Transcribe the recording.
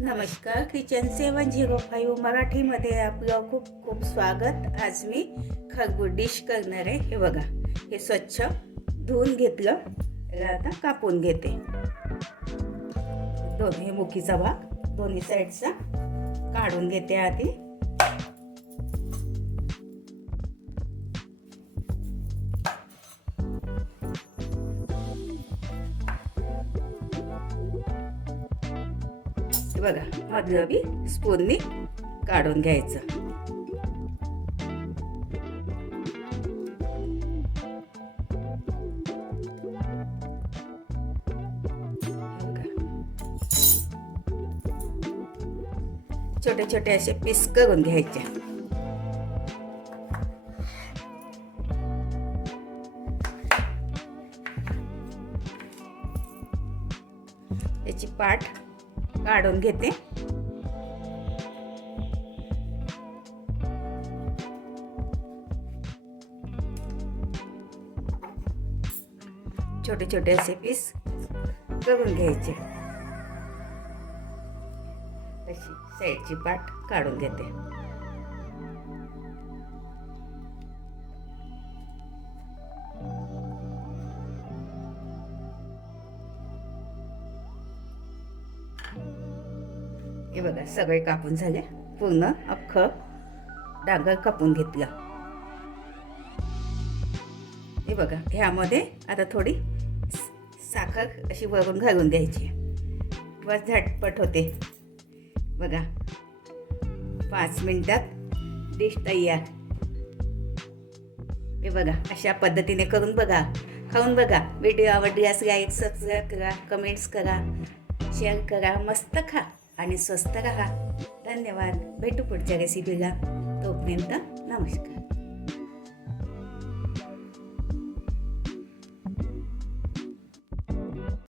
नमस्कार. किचन 705 मराठीमध्ये आपलं खूप खूप स्वागत. आज मी खरबूज डिश करणार आहे. हे बघा, हे स्वच्छ धुवून घेतलं. याला आता कापून घेते. दोन्ही मुखीचा भाग दोन्ही साईडचा काढून घेते आधी. बघा, मधलं बी स्पूननी काढून घ्यायचं. छोटे छोटे असे पीस करून घ्यायचे. याची पाट काढून घेते. छोटे छोटे असे पीस करून घ्यायचे. अशी साईडची पाट काढून घेते. हे बघा, सगळे कापून झाले. पूर्ण अख्खं डांगर कापून घेतलं. हे बघा, ह्यामध्ये आता थोडी साखर अशी वरून घालून द्यायची. बस झटपट होते. बघा, 5 मिनिटात डिश तयार. हे बघा, अशा पद्धतीने करून बघा, खाऊन बघा. व्हिडिओ आवडल्यास लाईक, सबस्क्राईब करा, कमेंट्स करा, शेअर करा. मस्त खा आणि स्वस्त राहा. धन्यवाद. भेटू पुढच्या रेसिपीला. तोपर्यंत नमस्कार.